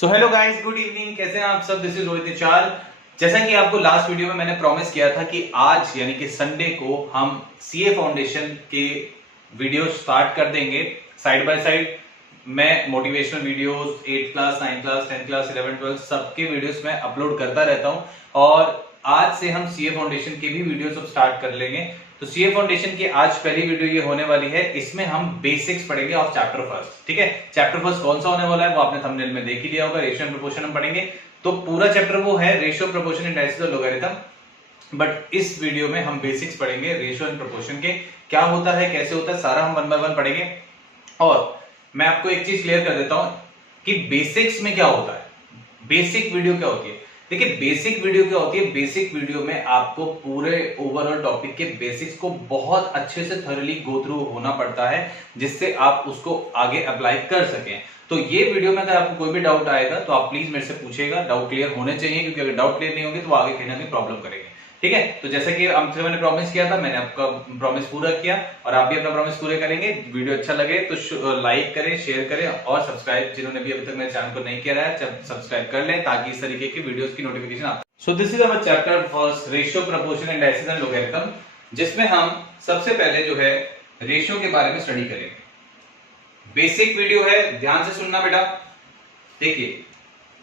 So hello guys, good evening. कैसे हैं आप सब? This is Rohit Nichar. जैसा कि आपको लास्ट वीडियो में मैंने प्रॉमिस किया था कि आज यानी कि संडे को हम सीए फाउंडेशन के वीडियो स्टार्ट कर देंगे साइड बाय साइड। मैं motivational videos 8th class, 9th class, 10th class, 11th, 12th सबके वीडियोस में अपलोड करता रहता हूं और आज से हम सीए फाउंडेशन के भी वीडियोस अब स्टार्ट कर लेंगे। तो सीए फाउंडेशन की आज पहली वीडियो ये होने वाली है। इसमें हम बेसिक्स पढ़ेंगे ऑफ चैप्टर फर्स्ट। ठीक है, चैप्टर फर्स्ट कौन सा होने वाला है वो आपने थंबनेल में देख ही लिया होगा। रेशियो एंड प्रोपोर्शन हम पढ़ेंगे। तो पूरा चैप्टर वो है रेशियो, प्रोपोर्शन, इंडाइसिस और लोगरिथम। बट इस वीडियो में हम बेसिक्स पढ़ेंगे रेशियो एंड प्रोपोर्शन के, क्या होता है, कैसे होता है, सारा हम वन बाय वन पढ़ेंगे। और मैं आपको एक चीज क्लियर कर देता हूं कि बेसिक्स में क्या होता है, बेसिक वीडियो क्या होती है। देखिए, बेसिक वीडियो क्या होती है। बेसिक वीडियो में आपको पूरे ओवरऑल टॉपिक के बेसिक्स को बहुत अच्छे से थॉरली गो थ्रू होना पड़ता है, जिससे आप उसको आगे अप्लाई कर सकें। तो ये वीडियो में अगर आपको कोई भी डाउट आएगा तो आप प्लीज मेरे से पूछेगा। डाउट क्लियर होने चाहिए, क्योंकि अगर डाउट क्लियर नहीं होंगे तो आगे कहीं ना कहीं प्रॉब्लम करेंगे। ठीक है, तो जैसा कि आपसे मैंने प्रॉमिस किया था, मैंने आपका प्रॉमिस पूरा किया और आप भी अपना प्रॉमिस पूरे करेंगे। वीडियो अच्छा लगे तो लाइक करें, शेयर करें और सब्सक्राइब, जिन्होंने भी अभी तक मेरे चैनल को नहीं किया है सब्सक्राइब कर लें, ताकि इस तरीके की वीडियोस की नोटिफिकेशन आप। So this is our chapter first, ratio, proportion, indices and logarithm, जिसमें हम सबसे पहले जो है रेशियो के बारे में स्टडी करेंगे। बेसिक वीडियो है, ध्यान से सुनना बेटा। देखिए,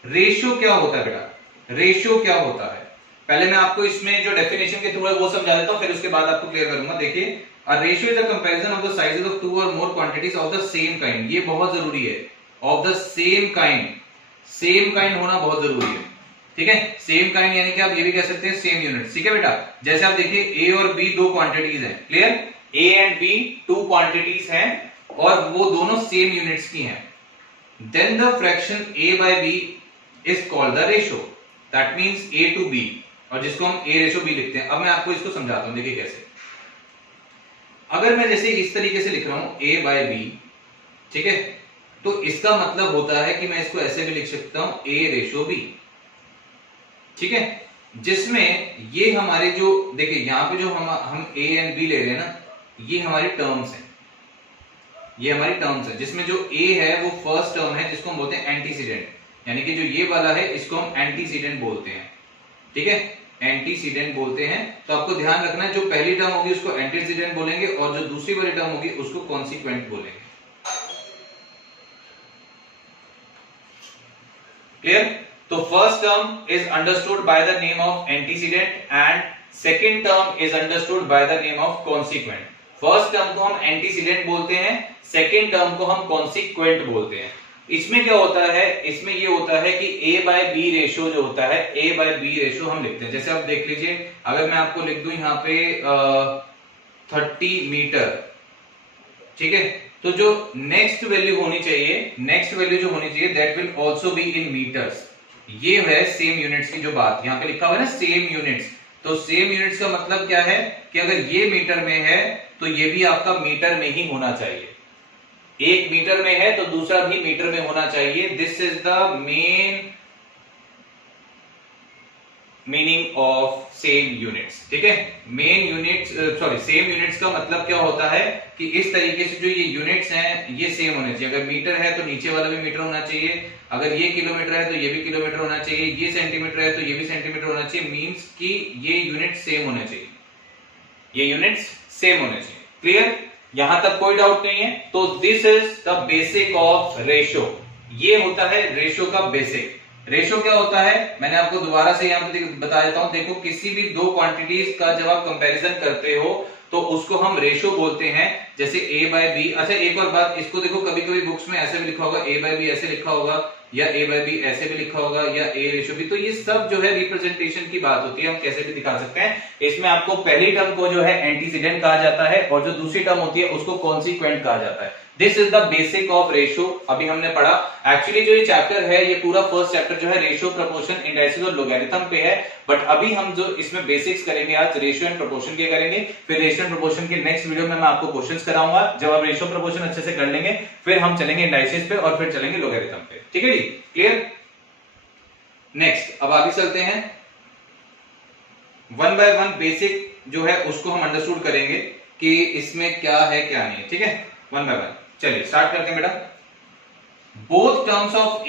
रेशियो क्या होता है बेटा, रेशियो क्या होता है। पहले मैं आपको इसमें जो डेफिनेशन के थ्रू है वो समझा देता हूं, फिर उसके बाद आपको क्लियर करूंगा। देखिए, a ratio is a comparison of the sizes of two or more quantities of the same kind. ये बहुत जरूरी है, of the same kind. Same kind होना बहुत जरूरी है। ठीक है, सेम काइंड यानी कि आप ये भी कह सकते हैं सेम यूनिट। ठीक है बेटा, जैसे आप देखिए ए और बी दो क्वांटिटीज हैं, clear. A and B two quantities हैं और वो दोनों सेम यूनिट्स की हैं। Then the fraction a by b is called the ratio, that means a to b, और जिसको हम a रेशो b लिखते हैं। अब मैं आपको इसको समझाता हूं, देखिए कैसे। अगर मैं जैसे इस तरीके से लिख रहा हूं a by b, ठीक है, तो इसका मतलब होता है कि मैं इसको ऐसे भी लिख सकता हूं a रेशो b। ठीक है, जिसमें ये हमारे जो, देखिए यहां पे जो हम a एंड b ले रहे हैं ना, ये हमारी टर्म्स हैं, ये हमारी टर्म्स है, जिसमें जो a है वो फर्स्ट टर्म है, जिसको हम बोलते हैं एंटीसीडेंट, यानी कि जो ये वाला है इसको हम एंटीसीडेंट बोलते हैं। ठीक है, एंटीसीडेंट बोलते हैं। तो आपको ध्यान रखना है, जो पहली टर्म होगी उसको एंटीसीडेंट बोलेंगे और जो दूसरी वाली टर्म होगी उसको कॉन्सिक्वेंट बोलेंगे। क्लियर। तो first term is understood by the name of antecedent and second term is understood by the name of consequent. First term को हम एंटीसीडेंट बोलते हैं, सेकेंड टर्म को हम कॉन्सिक्वेंट बोलते हैं। इसमें क्या होता है, इसमें ये होता है कि a बाय बी रेशियो जो होता है, a बाय बी रेशियो हम लिखते हैं। जैसे आप देख लीजिए, अगर मैं आपको लिख दूं यहाँ पे 30 मीटर, ठीक है, तो जो नेक्स्ट वैल्यू होनी चाहिए, नेक्स्ट वैल्यू जो होनी चाहिए that will also be in metres. ये है सेम यूनिट्स की जो बात यहाँ पे लिखा हुआ है ना, सेम यूनिट्स। तो सेम यूनिट्स का मतलब क्या है कि अगर ये मीटर में है तो ये भी आपका मीटर में ही होना चाहिए। एक मीटर में है तो दूसरा भी मीटर में होना चाहिए। This is the main meaning of same units. ठीक है, main units, sorry, same units का मतलब क्या होता है कि इस तरीके से जो ये यूनिट्स हैं ये सेम होने चाहिए। अगर मीटर है तो नीचे वाला भी मीटर होना चाहिए, अगर ये किलोमीटर है तो ये भी किलोमीटर होना चाहिए, ये सेंटीमीटर है तो ये भी सेंटीमीटर होना चाहिए। मींस कि ये यूनिट सेम होने चाहिए, ये यूनिट्स सेम होने चाहिए। क्लियर, यहां तक कोई डाउट नहीं है। तो this is the basic of ratio. ये होता है रेशियो का बेसिक। रेशियो क्या होता है, मैंने आपको दोबारा से यहां पे बता देता हूं। देखो, किसी भी दो क्वांटिटीज का जब आप कंपैरिजन करते हो तो उसको हम रेशियो बोलते हैं। जैसे a बाय बी। अच्छा, एक और बात, इसको देखो, कभी कभी बुक्स में ऐसे भी लिखा होगा, a बाय बी ऐसे लिखा होगा, या a बाय बी ऐसे भी लिखा होगा, या a रेशियो बी। तो ये सब जो है रिप्रेजेंटेशन की बात होती है, हम कैसे भी दिखा सकते हैं। इसमें आपको पहली टर्म को जो है एंटीसीडेंट कहा जाता है और जो दूसरी टर्म होती है उसको कॉन्सिक्वेंट कहा जाता है। This is the basic of ratio. अभी हमने पढ़ा, एक्चुअली जो ये चैप्टर है, ये पूरा फर्स्ट चैप्टर जो है रेशियो, प्रोपोर्शन, इंडाइसिस और लोगरिथम पे है। बट अभी हम जो इसमें बेसिक्स करेंगे आज, रेशियो एंड प्रोपोर्शन के करेंगे। फिर रेशियो एंड प्रोपोर्शन के नेक्स्ट वीडियो में मैं आपको क्वेश्चंस कराऊंगा। जब आप रेशियो प्रोपोर्शन अच्छे से कर लेंगे फिर हम चलेंगे इंडाइसिस पे और फिर चलेंगे लोगरिथम पे। ठीक है जी, क्लियर। नेक्स्ट, अब आगे चलते हैं। वन बाय वन बेसिक जो है उसको हम अंडरस्टूड करेंगे कि इसमें क्या है क्या नहीं। ठीक है, वन बाय वन चलिए स्टार्ट करते हैं बेटा। both terms of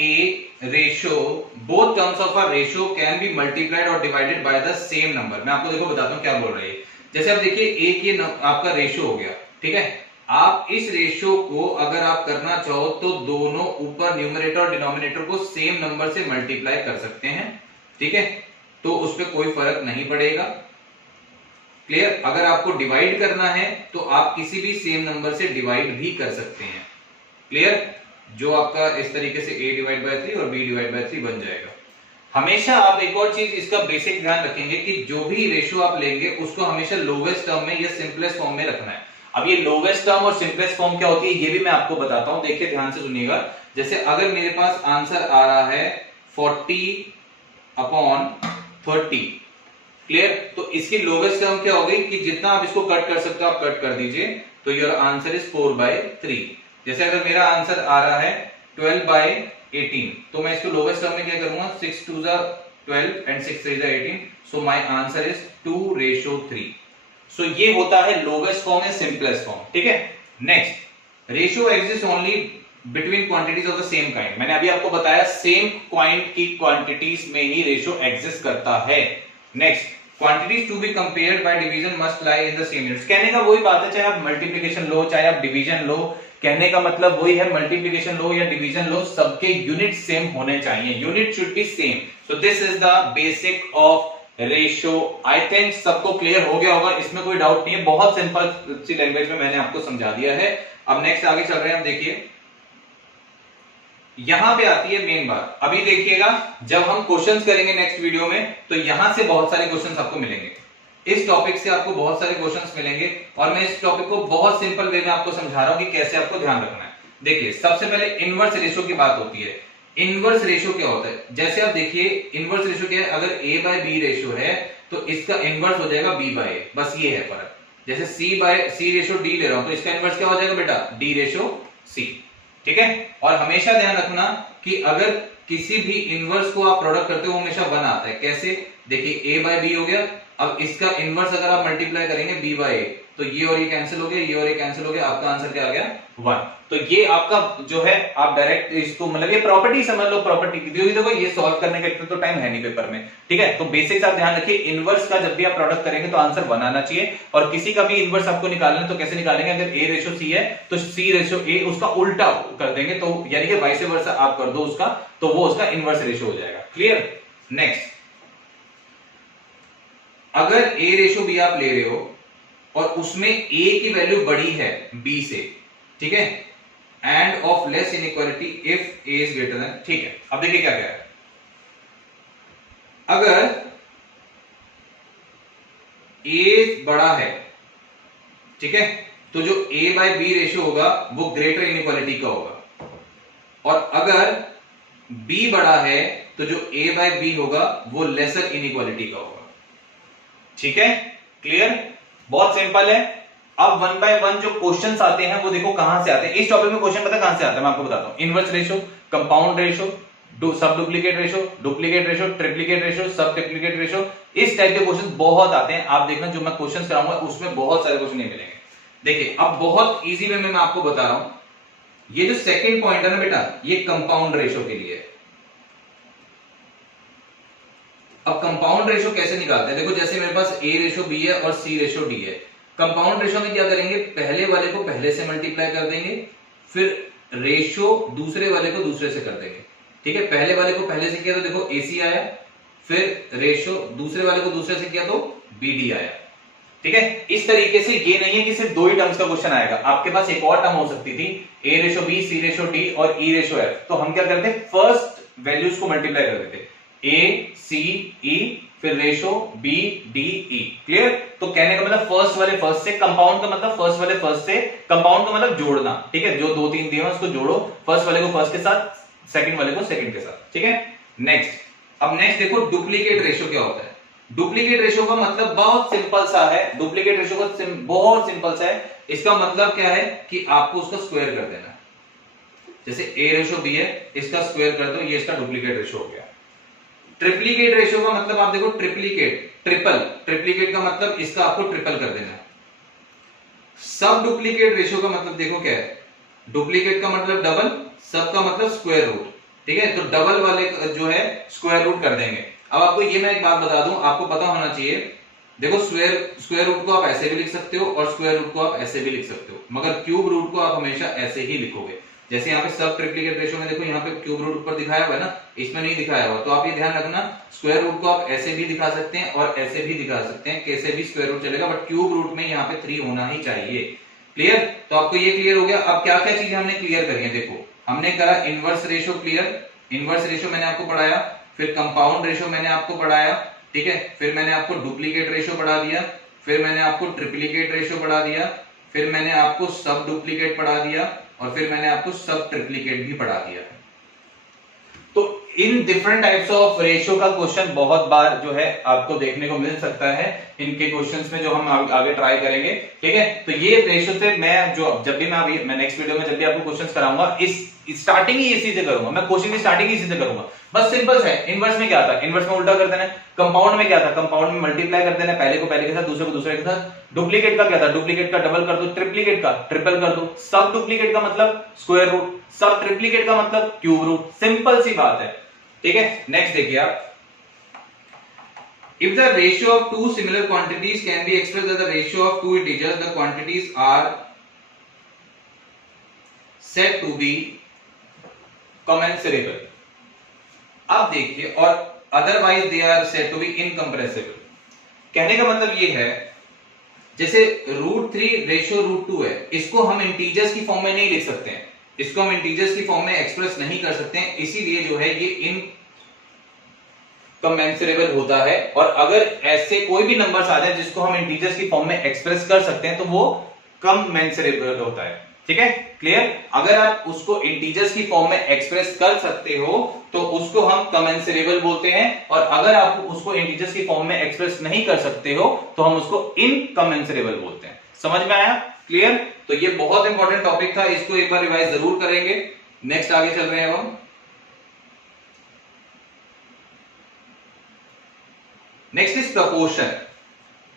a ratio can be multiplied or divided by the same number। मैं आपको देखो बताता हूं क्या बोल रही है। जैसे आप देखिए एक ये आपका रेशियो हो गया, ठीक है। आप इस रेशियो को अगर आप करना चाहो तो दोनों ऊपर न्यूमरेटर और डिनोमिनेटर को सेम नंबर से मल्टीप्लाई कर सकते हैं, ठीक है। तो उस पर कोई फर्क नहीं पड़ेगा। क्लियर। अगर आपको डिवाइड करना है तो आप किसी भी सेम नंबर से डिवाइड भी कर सकते हैं। क्लियर। जो आपका इस तरीके से a डिवाइड बाय 3 और b डिवाइड बाय 3 बन जाएगा। हमेशा आप एक और चीज इसका बेसिक ध्यान रखेंगे कि जो भी रेशियो आप लेंगे उसको हमेशा लोवेस्ट टर्म में या सिंपलेस्ट फॉर्म में रखना है। अब ये लोवेस्ट टर्म और सिंपलेस्ट फॉर्म क्या होती है ये भी मैं आपको बताता हूं, देखिए ध्यान से सुनिएगा। जैसे अगर मेरे पास आंसर आ रहा है 40/30, क्लियर। तो इसकी लोवेस्ट टर्म क्या हो गई कि जितना आप इसको कट कर सकते हो आप कट कर दीजिए, तो योर आंसर इज 4/3। जैसे अगर मेरा आंसर आ रहा है 12/18, तो मैं इसको लोवेस्ट टर्म में क्या करूंगा, 6 2 12 and 6 3 18, so my answer is 2:3। सो ये होता है लोवेस्ट फॉर्म या सिंपलेस्ट फॉर्म, ठीक है। Next, ratio exist only between quantities of the same kind. मैंने अभी आपको बताया सेम काइंड की क्वांटिटीज में ही रेशियो एग्जिस्ट करता है। Next, quantities to be compared by division must lie in the same units. कहने का वही बात है, चाहे आप मल्टीप्लिकेशन लो चाहे आप डिवीजन लो, कहने का मतलब वही है, मल्टीप्लिकेशन लो या डिवीजन लो सबके यूनिट सेम होने चाहिए, unit should be same. So this is the basic of ratio. I think सबको क्लियर हो गया होगा, इसमें कोई डाउट नहीं है, बहुत सिंपल सी लैंग्वेज में मैंने आपको समझा दिया है। अब नेक्स्ट आगे चल रहे हैं, हम देखिए यहां पे आती है मेन बात। अभी देखिएगा जब हम क्वेश्चंस करेंगे नेक्स्ट वीडियो में तो यहां से बहुत सारे क्वेश्चंस आपको मिलेंगे, इस टॉपिक से आपको बहुत सारे क्वेश्चंस मिलेंगे और मैं इस टॉपिक को बहुत सिंपल वे में आपको समझा रहा हूं कि कैसे आपको ध्यान रखना है। देखिए सबसे पहले इनवर्स रेशियो की बात होती है। इनवर्स रेशियो क्या होता है, जैसे आप देखिए इनवर्स रेशियो क्या है, अगर a/b रेशियो है तो इसका इनवर्स हो जाएगा b/a, बस ये है फर्क। जैसे c रेशियो d ले रहा हूं तो इसका इनवर्स क्या हो जाएगा बेटा, d रेशियो c, ठीक है। और हमेशा ध्यान रखना कि अगर किसी भी इनवर्स को आप प्रोडक्ट करते हो हमेशा 1 आता है। कैसे, देखिए a/b हो गया, अब इसका इनवर्स अगर आप मल्टीप्लाई करेंगे b/a तो ये और ये कैंसिल हो गया, ये और ये कैंसिल हो गया, आपका आंसर क्या आ गया 1। तो ये आपका जो है आप डायरेक्ट इसको मतलब ये प्रॉपर्टी समझ लो, प्रॉपर्टी की देखो ये सॉल्व करने का इतना तो टाइम है नहीं पेपर में, ठीक है। तो बेसिक्स आप ध्यान रखिए, इनवर्स का जब भी आप प्रोडक्ट करेंगे तो आंसर 1 आना चाहिए। और किसी का भी इनवर्स आपको निकालना है तो कैसे निकालेंगे, अगर a रेशियो c है तो c रेशियो a उसका उल्टा कर देंगे, तो यानी कि वाइस वर्सा आप कर दो उसका, तो वो उसका इनवर्स रेशियो हो जाएगा। क्लियर। नेक्स्ट, अगर a रेशियो b आप ले रहे हो और उसमें a की वैल्यू बड़ी है b से, ठीक है, end of less inequality if a is greater than, ठीक है। अब देखिए क्या है, अगर a बड़ा है, ठीक है, तो जो a/b रेशियो होगा वो ग्रेटर इनइक्वालिटी का होगा, और अगर b बड़ा है तो जो a/b होगा वो लेसर इनइक्वालिटी का होगा, ठीक है। क्लियर, बहुत सिंपल है। अब 1 बाय 1 जो क्वेश्चंस आते हैं वो देखो कहां से आते हैं। इस टॉपिक में क्वेश्चन पता कहां से आता है, मैं आपको बताता हूं। इनवर्स रेशियो, कंपाउंड रेशियो, सब duplicate ratio, duplicate ratio, triplicate ratio, सब ट्रिप्लीकेट रेशियो, इस टाइप के क्वेश्चन बहुत आते हैं। आप देखना जो मैं क्वेश्चन कराऊंगा उसमें बहुत सारे क्वेश्चन नहीं मिलेंगे। देखिए अब बहुत इजी वे में मैं आपको बता रहा हूं, ये जो सेकेंड पॉइंट है ना बेटा, ये कंपाउंड रेशियो के लिए है। अब कंपाउंड रेशियो कैसे निकालते हैं, देखो जैसे मेरे पास a रेशियो b है और c रेशियो d है। कंपाउंड रेशियो में क्या करेंगे, पहले वाले को पहले से मल्टीप्लाई कर देंगे, फिर रेशियो दूसरे वाले को दूसरे से कर देंगे, ठीक है। पहले वाले को पहले से किया तो देखो ac आया, फिर रेशियो दूसरे वाले को दूसरे से किया तो bd आया, ठीक है। इस तरीके से ये नहीं है कि सिर्फ 2 ही टर्म्स का क्वेश्चन आएगा, आपके पास एक और टर्म हो सकती थी a ratio b, c ratio d और e रेशियो f। तो हम क्या करते, फर्स्ट वैल्यूज को मल्टीप्लाई कर देते, a c e, फिर ratio b d e। Clear. तो कहने का मतलब फर्स्ट वाले फर्स्ट से, कंपाउंड का मतलब फर्स्ट वाले फर्स्ट से, कंपाउंड का मतलब जोड़ना, ठीक है। जो 2 3 दिए हैं उसको जोड़ो, फर्स्ट वाले को फर्स्ट के साथ, सेकंड वाले को सेकंड के साथ, ठीक है। नेक्स्ट, अब नेक्स्ट देखो डुप्लीकेट रेशियो क्या होता है। डुप्लीकेट रेशियो का मतलब बहुत सिंपल सा है, डुप्लीकेट रेशियो का बहुत सिंपल सा है। इसका मतलब क्या है कि आपको उसका स्क्वायर कर देना है। जैसे a रेशियो b है, इसका स्क्वायर कर दो, ये इसका डुप्लीकेट रेशियो हो गया। ट्रिप्लीकेट रेशियो का मतलब आप देखो ट्रिप्लीकेट, ट्रिप्लीकेट का मतलब इसका आपको ट्रिपल कर देना है। सब डुप्लीकेट रेशियो का मतलब देखो क्या है, डुप्लीकेट का मतलब डबल सब का मतलब स्क्वायर रूट, ठीक है। तो डबल वाले जो है स्क्वायर रूट कर देंगे। अब आपको ये मैं एक बात बता दूं, आपको पता होना चाहिए, देखो स्क्वायर रूट को आप ऐसे भी लिख सकते हो और स्क्वायर रूट को आप ऐसे भी लिख सकते हो, मगर क्यूब रूट को आप हमेशा ऐसे ही लिखोगे। जैसे यहाँ पे सब ट्रिप्लिकेट रेशियो में देखो यहाँ पे क्यूब रूट ऊपर दिखाया हुआ है ना, इसमें नहीं दिखाया हुआ, तो आप ये ध्यान रखना स्क्वायर रूट को आप ऐसे भी दिखा सकते हैं और ऐसे भी दिखा सकते हैं, कैसे भी स्क्वायर रूट चलेगा, बट क्यूब रूट में यहाँ पे 3 होना ही चाहिए। क्लियर? तो आपको ये क्लियर हो गया। अब क्या क्या चीजें हमने क्लियर करी है, देखो हमने करा inverse ratio clear, inverse ratio मैंने आपको पढ़ाया, फिर कंपाउंड रेशियो मैंने आपको पढ़ाया, ठीक है, फिर मैंने आपको डुप्लीकेट रेशियो पढ़ा दिया, फिर मैंने आपको ट्रिप्लीकेट रेशियो पढ़ा दिया, फिर मैंने आपको सब डुप्लीकेट पढ़ा दिया, और फिर मैंने आपको सब ट्रिप्लीकेट भी पढ़ा दिया। तो in different types of ratio का क्वेश्चन बहुत बार जो है आपको देखने को मिल सकता है इनके क्वेश्चंस में, जो हम आगे ट्राई करेंगे, ठीक है। तो ये रेशियो से मैं जो जब भी मैं नेक्स्ट वीडियो में जब भी आपको क्वेश्चंस कराऊंगा, इस स्टार्टिंग ही इसी से करूंगा, मैं कोशिश की स्टार्टिंग ही इसी से करूंगा। बस सिंपल है। इनवर्स में क्या था, इनवर्स में उल्टा कर देना। कंपाउंड में क्या था, कंपाउंड में मल्टीप्लाई कर देना, पहले को पहले के साथ, दूसरे को दूसरे के साथ। डुप्लीकेट का क्या था, डुप्लीकेट का डबल कर दो, ट्रिप्लीकेट का ट्रिपल कर दो। सब डुप्लीकेट का मतलब स्क्वायर रूट, सब ट्रिप्लीकेट का मतलब क्यूब रूट। सिंपल सी बात है, ठीक है। नेक्स्ट देखिए आप, if the ratio of two similar quantities can be expressed as the ratio of two integers, the quantities are said to be commensurable। अब देखिए, और otherwise they are said to be incompressible। कहने का मतलब ये है, जैसे √3 रेशियो √2 है, इसको हम इंटीजर्स की फॉर्म में नहीं लिख सकते हैं, इसको हम इंटीजर्स की फॉर्म में एक्सप्रेस नहीं कर सकते हैं, इसीलिए जो है ये इनकमेंसुरेबल होता है। और अगर ऐसे कोई भी नंबर्स आ जाए जिसको हम इंटीजर्स की फॉर्म में एक्सप्रेस कर सकते हैं, तो वो कमेंसुरेबल होता है, ठीक है। क्लियर? अगर आप उसको इंटीजर्स की फॉर्म में एक्सप्रेस कर सकते हो तो उसको हम कमेंसुरेबल बोलते हैं, और अगर आप उसको इंटीजर्स की फॉर्म में एक्सप्रेस नहीं कर सकते हो तो हम उसको इनकमेंसुरेबल बोलते हैं। समझ में आया? क्लियर? तो ये बहुत इंपॉर्टेंट टॉपिक था, इसको एक बार रिवाइज जरूर करेंगे। नेक्स्ट आगे चल रहे हैं हम। Next is proportion.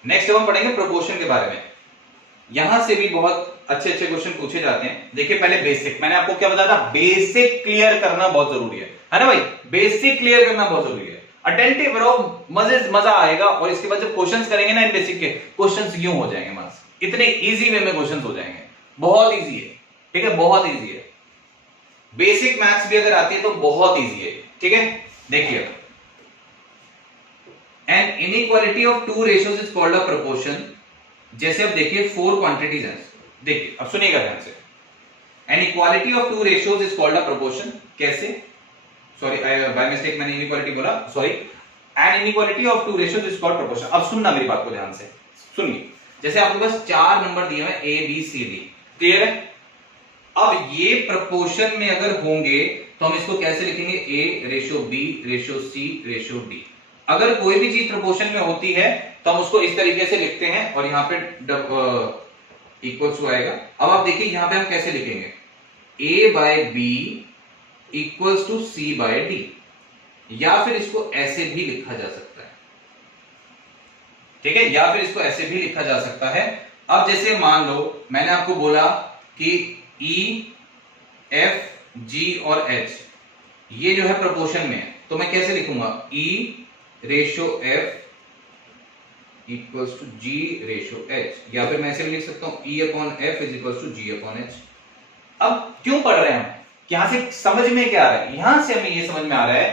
नेक्स्ट हम पढ़ेंगे प्रोपोर्शन के बारे में। यहां से भी बहुत अच्छे अच्छे क्वेश्चन पूछे जाते हैं। देखिए पहले बेसिक, मैंने आपको क्या बताया था, बेसिक क्लियर करना बहुत जरूरी है ना भाई? बेसिक क्लियर करना बहुत जरूरी है। अटेंटिव रहो, मजा आएगा, और इसके बाद जब क्वेश्चंस करेंगे ना इन बेसिक के, क्वेश्चंस यूं हो जाएंगे, मास इतने इजी वे में क्वेश्चंस हो जाएंगे, बहुत इजी है, ठीक है, बहुत इजी है। बेसिक मैथ्स भी अगर आती है तो बहुत इजी है, ठीक है। देखिए, an inequality of two ratios is called a proportion. जैसे अब देखिए 4 क्वांटिटीज हैं, देखिए अब सुनिएगा ध्यान से। An equality of two ratios is called a proportion. कैसे? सॉरी, बाय मिस्टेक मैंने इनइक्वालिटी बोला, sorry. An inequality of two ratios is called proportion. अब सुनना मेरी बात को ध्यान से, सुनिए। जैसे आपके पास 4 नंबर दिए हुए A B C D, clear है? अब ये प्रोपोर्शन में अगर होंगे तो हम इसको कैसे लिखेंगे, A ratio B ratio C ratio D। अगर कोई भी चीज प्रोपोर्शन में होती है तो हम उसको इस तरीके से लिखते हैं, और यहां पे इक्वल्स टू आएगा। अब आप देखिए यहां पे हम कैसे लिखेंगे, A by B equals to C by D, या फिर इसको ऐसे भी लिखा जा सकता है, ठीक है, या फिर इसको ऐसे भी लिखा जा सकता है। अब जैसे मान लो मैंने आपको बोला कि E, F, G और H ये जो है प्रोपोर्शन में है, तो मैं कैसे लिखूंगा, E ratio F equals to G ratio H, या फिर मैं ऐसे भी लिख सकता हूं E upon F is equals to G upon H। अब क्यों पढ़ रहे हैं हम, यहां से समझ में क्या आ रहा है, यहां से हमें ये समझ में आ रहा है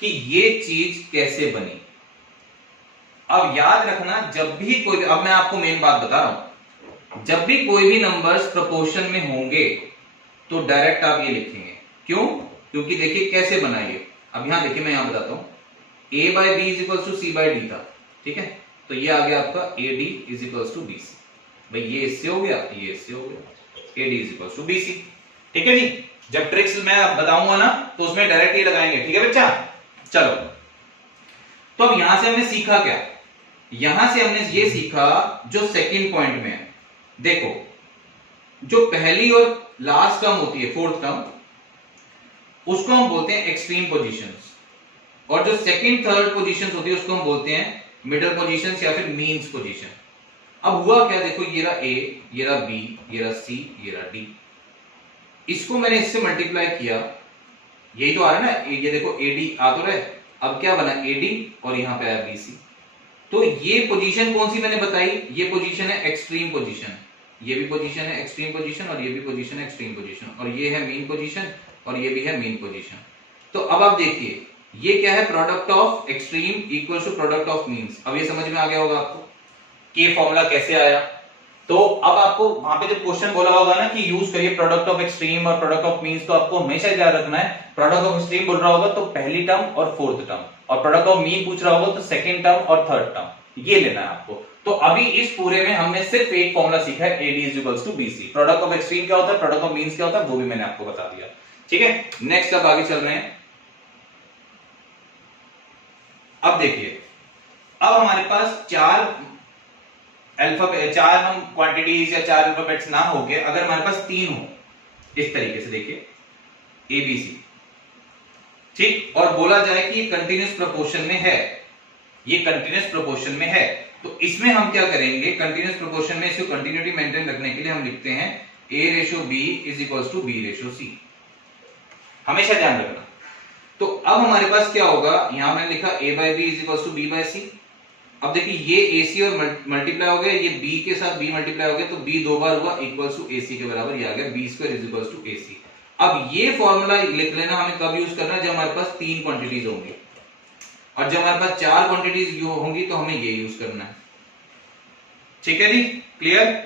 कि ये चीज कैसे बनी। अब याद रखना, जब भी कोई, अब मैं आपको मेन बात बता रहा हूं, जब भी कोई भी नंबर्स प्रोपोर्शन में होंगे तो डायरेक्ट आप ये लिखेंगे। क्यों? क्योंकि देखिए कैसे बना ये। अब यहां देखिए, मैं यहां बताता हूं, A by B is equals to C by D था, ठीक है, तो ये आ गया आपका AD is equals to BC। भाई ये इससे हो गया, ये इससे हो गया, AD is equals to BC, ठीक है जी। जब ट्रिक्स मैं बताऊंगा ना तो उसमें डायरेक्ट ये लगाएंगे, ठीक है बच्चा। चलो, तो अब यहां से हमने सीखा क्या, यहां से हमने ये सीखा जो सेकंड पॉइंट में है। देखो, जो पहली और लास्ट टर्म होती है, फोर्थ टर्म, उसको हम बोलते हैं एक्सट्रीम पोजीशंस, और जो सेकंड थर्ड पोजीशंस होती है उसको हम बोलते हैं मिडिल पोजीशंस या फिर मीन्स पोजीशन। अब हुआ क्या, देखो ये रहा A, ये रहा B, ये रहा C, ये रहा D। इसको मैंने इससे मल्टीप्लाई किया, यही तो आ रहा है ना, ये देखो एडी आ तो रहा है, अब क्या बना एडी और यहां पे आया बीसी। तो ये पोजीशन कौन सी मैंने बताई, ये पोजीशन है एक्सट्रीम पोजीशन, ये भी पोजीशन है एक्सट्रीम पोजीशन और ये भी पोजीशन है एक्सट्रीम पोजीशन, और ये है मीन पोजीशन और ये भी है मीन पोजीशन। तो अब आप देखिए ये क्या है, product of extreme equals to product of means. अब ये समझ में आ गया होगा आपको कि फॉर्मूला कैसे आया। तो अब आपको वहां पे जब क्वेश्चन बोला होगा ना कि यूज करिए प्रोडक्ट ऑफ एक्सट्रीम और प्रोडक्ट ऑफ मीन्स, तो आपको हमेशा याद रखना है प्रोडक्ट ऑफ एक्सट्रीम बोल रहा होगा तो पहली टर्म और फोर्थ टर्म, और प्रोडक्ट ऑफ मीन पूछ रहा होगा तो सेकंड टर्म और थर्ड टर्म, ये लेना है आपको। तो अभी इस पूरे में हमने सिर्फ एक फॉर्मूला सीखा है, AD is equals to BC। Product of extreme क्या होता है, प्रोडक्ट ऑफ मीन्स क्या होता है, वो भी मैंने आपको बता दिया। ठीक है, नेक्स्ट अब आगे चल रहे हैं। अब देखिए, अब हमारे पास चार हम क्वांटिटीज या चार अल्फाबेट्स ना हो के अगर हमारे पास तीन हो, इस तरीके से देखिए ABC, ठीक, और बोला जाए कि ये कंटिन्यूअस प्रोपोर्शन में है, ये कंटिन्यूअस प्रोपोर्शन में है, तो इसमें हम क्या करेंगे, कंटिन्यूअस प्रोपोर्शन में इसको कंटिन्यूटी मेंटेन रखने के लिए हम लिखते हैं A/B is equals to B/C, हमेशा ध्यान रखना। तो अब हमारे पास क्या होगा, यहां मैंने लिखा A/B is equals to B/C। अब देखिए ये AC और मल्टीप्लाई हो गया, ये B के साथ B मल्टीप्लाई हो गया, तो B दो बार हुआ इक्वल्स टू AC के बराबर, ये आ गया B² is equals to AC। अब ये फॉर्मूला लिख लेना हमें कब यूज करना है, जब हमारे पास तीन क्वांटिटीज होंगी, और जब हमारे पास चार क्वांटिटीज होंगी तो हमें ये यूज करना है। ठीक है जी, क्लियर।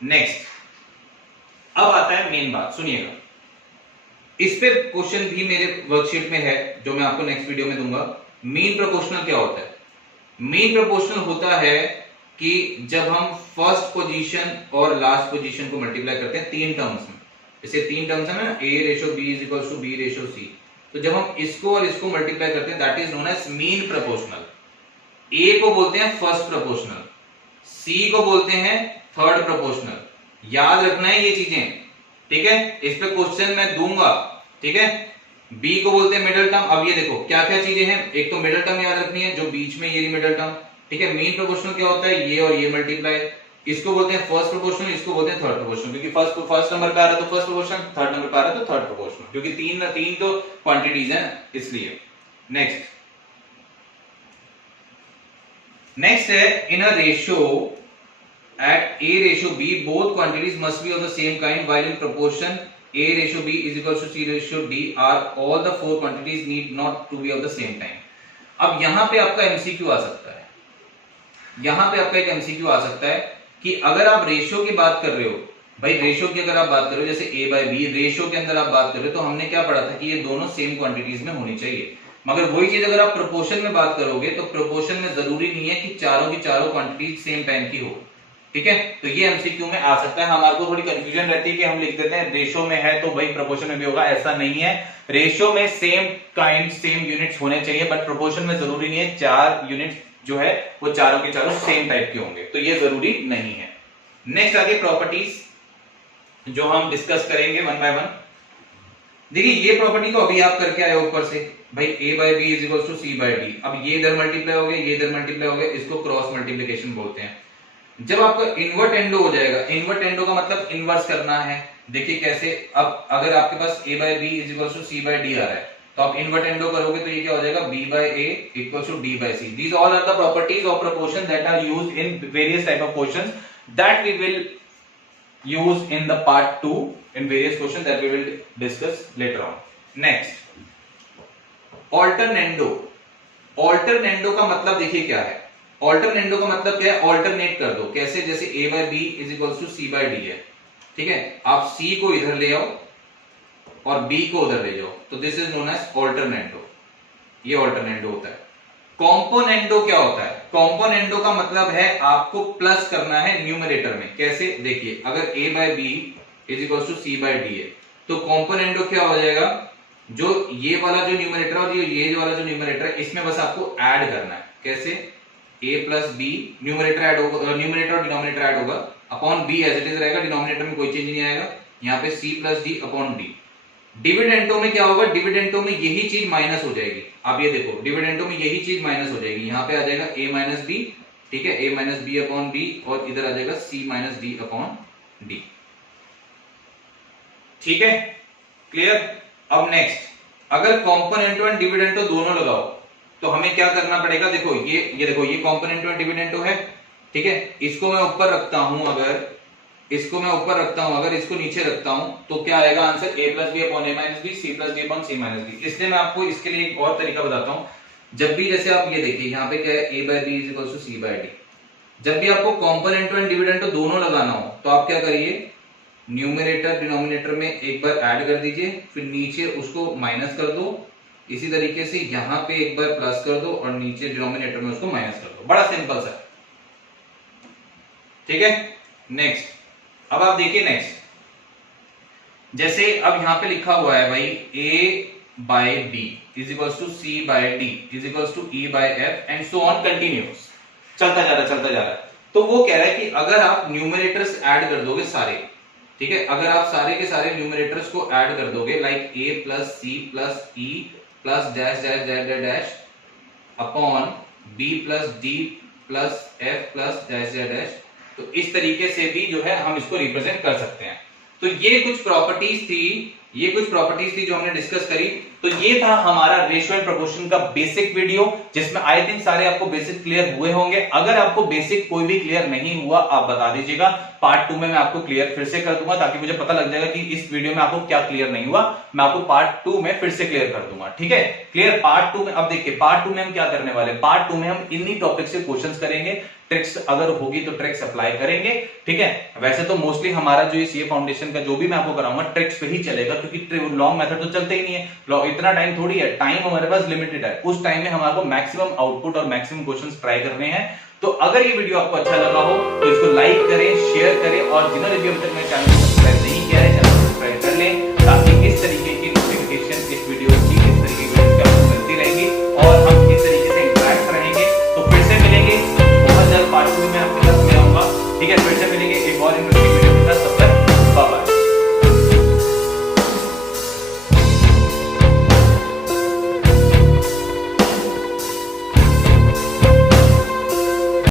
नेक्स्ट अब आता है मेन बात, सुनिएगा, इस पे क्वेश्चन भी मेरे वर्कशीट में है जो मैं आपको नेक्स्ट वीडियो में दूंगा। मीन प्रोपोर्शनल क्या होता है, मीन प्रोपोर्शनल होता है कि जब हम फर्स्ट पोजीशन और लास्ट पोजीशन को मल्टीप्लाई करते हैं तीन टर्म्स में, जैसे तीन टर्म्स है ना A/B is equals to B/C, तो जब हम इसको और इसको मल्टीप्लाई करते हैं that is known as mean proportional. A को बोलते हैं फर्स्ट प्रोपोर्शनल, C को बोलते हैं थर्ड प्रोपोर्शनल। याद रखना है ये चीजें, ठीक है, इस पे क्वेश्चन मैं दूंगा। ठीक है, B को बोलते हैं मिडिल टर्म। अब ये देखो क्या क्या चीजें हैं, एक तो मिडिल टर्म याद रखनी है जो बीच में ये मिडिल टर्म। ठीक है, मीन प्रोपोर्शनल क्या होता है, ये और ये मल्टीप्लाई, इसको बोलते हैं फर्स्ट प्रोपोर्शनल, इसको बोलते हैं थर्ड प्रोपोर्शनल, क्योंकि फर्स्ट नंबर का आ रहा है तो फर्स्ट प्रोपोर्शनल, थर्ड नंबर का आ रहा है तो थर्ड प्रोपोर्शनल, क्योंकि तीन तो क्वांटिटीज हैं इसलिए। नेक्स्ट है in a ratio at A/B both quantities must be of the same kind while in proportion A/B is equals to C/D are all the four quantities need not to be of the same time। अब यहां पे आपका MCQ आ सकता है, यहां पे आपका एक MCQ आ सकता है कि अगर आप रेशियो की बात कर रहे हो, भाई रेशियो की अगर आप बात कर रहे हो जैसे A/B रेशियो के अंदर आप बात कर रहे हो, तो हमने क्या पढ़ा था कि ये दोनों सेम क्वांटिटीज में होनी चाहिए। मगर वही चीज अगर आप प्रोपोर्शन में बात करोगे तो प्रोपोर्शन में जरूरी नहीं है कि चारों की चारों क्वांटिटीज सेम टाइम की हो। ठीक है, तो ये एमसीक्यू में आ सकता है। हमारे को थोड़ी कंफ्यूजन रहती है कि हम लिख देते हैं रेशियो में है तो भाई प्रोपोर्शन में भी होगा, ऐसा नहीं है। रेशियो में सेम काइंड सेम यूनिट्स होने चाहिए, बट प्रोपोर्शन में जरूरी नहीं है चार यूनिट्स जो है वो चारों के चारों सेम टाइप के होंगे, तो ये जरूरी नहीं है। नेक्स्ट आगे प्रॉपर्टीज जो हम डिस्कस करेंगे वन बाय वन। देखिए ये प्रॉपर्टी तो अभी आप करके आए ऊपर से, भाई A/B is equal to C/D। अब ये इधर मल्टीप्लाई हो गया, ये इधर मल्टीप्लाई हो गया, इसको क्रॉस मल्टीप्लिकेशन बोलते हैं। जब आपका इनवर्ट एंडो हो जाएगा, इनवर्ट एंडो का मतलब इनवर्स करना है। देखिए कैसे, अब अगर आपके पास A/B is equal to C/D आ रहा है तो आप इनवर्ट एंडो करोगे तो ये क्या हो जाएगा, B/A equal to D/C। These all are the properties of proportion that are used in various type of questions that we will use in the part 2 in various questions that we will discuss later on. Next, alternando। alternando का मतलब देखिए क्या है, alternando का मतलब क्या है, alternate कर दो। कैसे, जैसे A/B is equals to C/D है, ठीक है, आप C को इधर ले आओ और B को उधर ले जाओ, तो this is known as alternando। ये alternando होता है। कॉम्पोनेंडो क्या होता है, कॉम्पोनेंडो का मतलब है आपको प्लस करना है न्यूमरेटर में। कैसे, देखिए अगर A/B is equal to C/D है तो कॉम्पोनेंडो क्या हो जाएगा, जो ये वाला जो न्यूमरेटर और ये वाला जो न्यूमरेटर है इसमें बस आपको ऐड करना है। कैसे, A plus B numerator add होगा, न्यूमरेटर और डिनोमिनेटर ऐड होगा, upon B as it is रहेगा, डिनोमिनेटर में कोई चेंज नहीं आएगा, यहाँ पे C plus D upon D। Dividendo में क्या होगा, डिविडेंडो में यही चीज माइनस हो जाएगी। आप ये देखो डिविडेंडो में यही चीज माइनस हो जाएगी, यहाँ पे आ जाएगा A माइनस B, ठीक है, A minus B upon B, और इधर आ जाएगा C minus D upon D। ठीक है, क्लियर। अब नेक्स्ट, अगर कॉम्पोनेंटो एंड डिविडेंडो दोनों लगाओ तो हमें क्या करना पड़ेगा, देखो ये देखो ये कॉम्पोनेंटो एंड डिविडेंडो है, ठीक है, इसको मैं ऊपर रखता हूं, अगर इसको नीचे रखता हूं तो क्या आएगा answer, a plus B upon A minus B, C plus D upon C minus B. इसलिए मैं आपको इसके लिए एक और तरीका बताता हूं। जब भी जैसे आप ये देखिए यहाँ पे क्या है, a by B is equal to C by D. जब भी आपको कॉम्पोनेंटो एंड डिविडेंडो दोनों लगाना हो तो आप क्या करिए, न्यूमरेटर डिनोमिनेटर में एक बार ऐड कर दीजिए, फिर नीचे उसको माइनस कर दो, इसी तरीके से यहाँ पे एक बार प्लस कर दो और नीचे डिनोमिनेटर में उसको माइनस कर दो। बड़ा सिंपल सा, ठीक है। नेक्स्ट, अब आप देखिए नेक्स्ट, जैसे अब यहां पे लिखा हुआ है भाई a by b is equals to c by d is equals to e by f and so on continuous, चलता जा रहा है। तो वो कह रहा है कि अगर आप न्यूमरेटर्स ऐड कर दोगे सारे, ठीक है, अगर आप सारे के सारे न्यूमरेटर्स को ऐड कर दोगे like a plus c plus e plus dash dash dash dash upon b plus d plus f plus dash dash dash, तो इस तरीके से भी जो है हम इसको रिप्रेजेंट कर सकते हैं। तो ये कुछ प्रॉपर्टीज थी जो हमने डिस्कस करी। तो ये था हमारा रेशियो एंड प्रोपोर्शन का बेसिक वीडियो, जिसमें आई थिंक सारे आपको बेसिक क्लियर हुए होंगे। अगर आपको बेसिक कोई भी क्लियर नहीं हुआ आप बता दीजिएगा, पार्ट 2 में मैं आपको क्लियर फिर से कर दूंगा, ताकि मुझे पता लग जाएगा कि इस वीडियो में आपको क्या क्लियर नहीं हुआ, मैं आपको पार्ट 2 में फिर से क्लियर कर दूंगा, ठीक है। क्लियर, पार्ट 2 में अब देखिए पार्ट 2 में हम क्या करने वाले, पार्ट 2 में हम इन्हीं टॉपिक से क्वेश्चंस करेंगे, ट्रिक्स अगर होगी तो ट्रिक्स अप्लाई करेंगे, ठीक है। वैसे तो मोस्टली हमारा जो ये सीए फाउंडेशन का जो भी मैं आपको कराऊंगा ट्रिक्स पे ही चलेगा, क्योंकि लॉन्ग मेथड तो चलते ही नहीं है, इतना टाइम थोड़ी है, टाइम हमारे पास लिमिटेड है, उस टाइम में हमारे को मैक्सिमम आउटपुट और मैक्सिमम क्वेश्चंस ट्राई करने हैं। तो अगर ये वीडियो आपको अच्छा लगा हो तो इसको लाइक करें, शेयर करें, और जिन्होंने भी अभी तक मेरे चैनल को सब्सक्राइब नहीं किया है चैनल को सब्सक्राइब कर लें, ताकि इस तरीके की नोटिफिकेशन इस वीडियो की, इस तरीके की वीडियोस की आपको मिलती रहेगी और हम इस तरीके से इंटरेक्ट रहेंगे। तो फिर से मिलेंगे बहुत जल्द, पार्ट 2 में आपके साथ मैं आऊंगा, ठीक है।